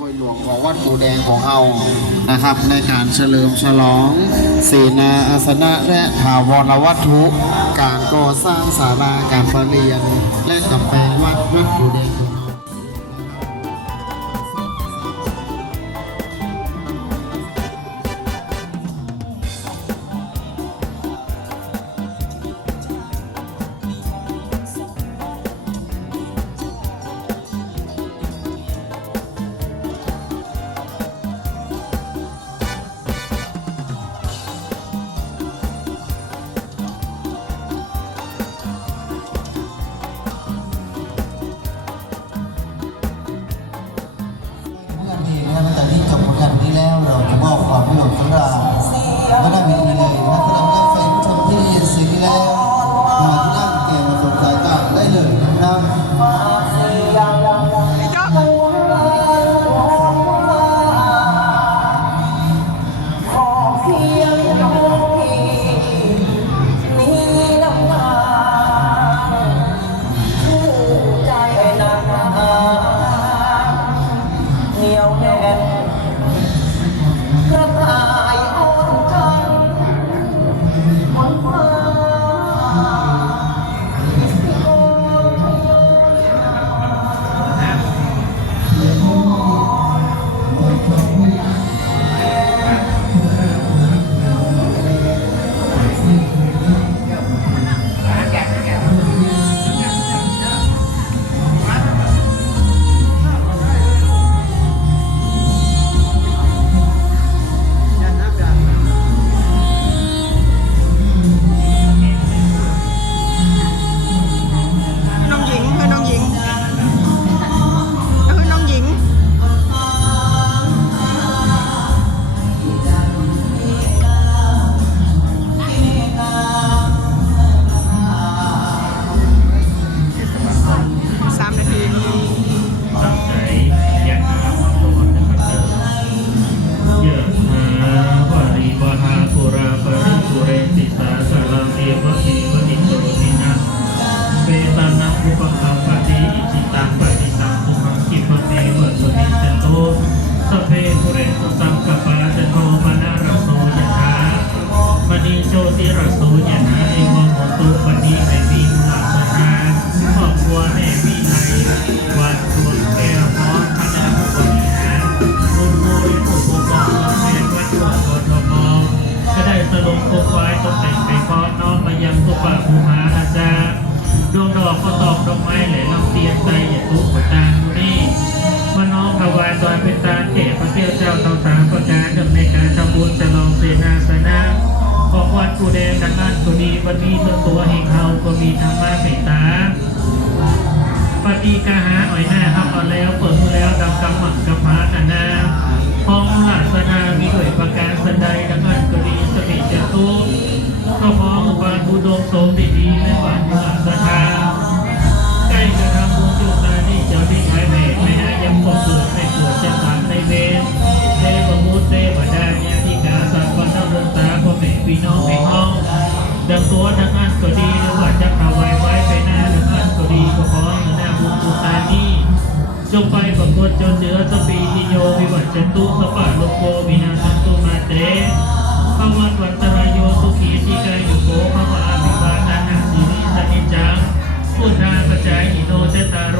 กล้วยหลวงของวัดปูแดงของเรานะครับ ในการเฉลิมฉลองศีนาอาสนะและถาวรวัตถุ การก่อสร้างศาลาการประเรียน และกำแพงวัดวัดปูแดง อุปคัมปติอิจิตังปฏิตังตุมังคิปเมวะสมิจโตสเพปุเรนตุสังกปาจโนมนารโสยถามณีโชติรโสยถาเอวังโหตุปณีในปีมุลาสนาครอบครัวแม่วิไลวันดวงแก้วพร้อมคณะผู้บริหารคุณครูผู้ปกครองโรงเรียนวัดหลวกทมก็ได้สรุปโคควายตกแต่งไปพร้อมน้อมมายังสุปาภูหา ดวงดอกก็ตอกดอกไม้ไหลลำเตียนใจอย่าทุกข์ตางอยู่นี่มาน้อมถวายตอนเป็นตาเขพระเที่ยวเจ้าเต่าสามประการดำเนินการทำบุญฉลองเสนาสนะของวัดกูแดงดังนั้นก็ดีวันนี้ตัวตัวแห่งเขาก็มีธรรมะเมตตาปฏิกาหาอ่อยหน้าครับเอาแล้วเปิดมือแล้วดำกำหมักกำพานานาห้องหลาสนามีด้วยประการสันใดดังนั้นก็ดีสติจะตุก็พร้อมอุปาบุดมโสมดี พี่น้องในห้องดังตัวทั้งอันก็ดีหรือว่าจะข่าไว้ไว้ไปหน้าทั้งอันก็ดีก็ขอให้หน้าบุญจุตานี่จงไปประกวดจนเหลือสปีติโยวิวัจจตุสปะโลโกวินาสันตุมาเตภวันวันตรายโยสุขีติกายุโกภวะอภิวาทานาสิริสนิจังพุทธาปัจจายอิโนเจตารโร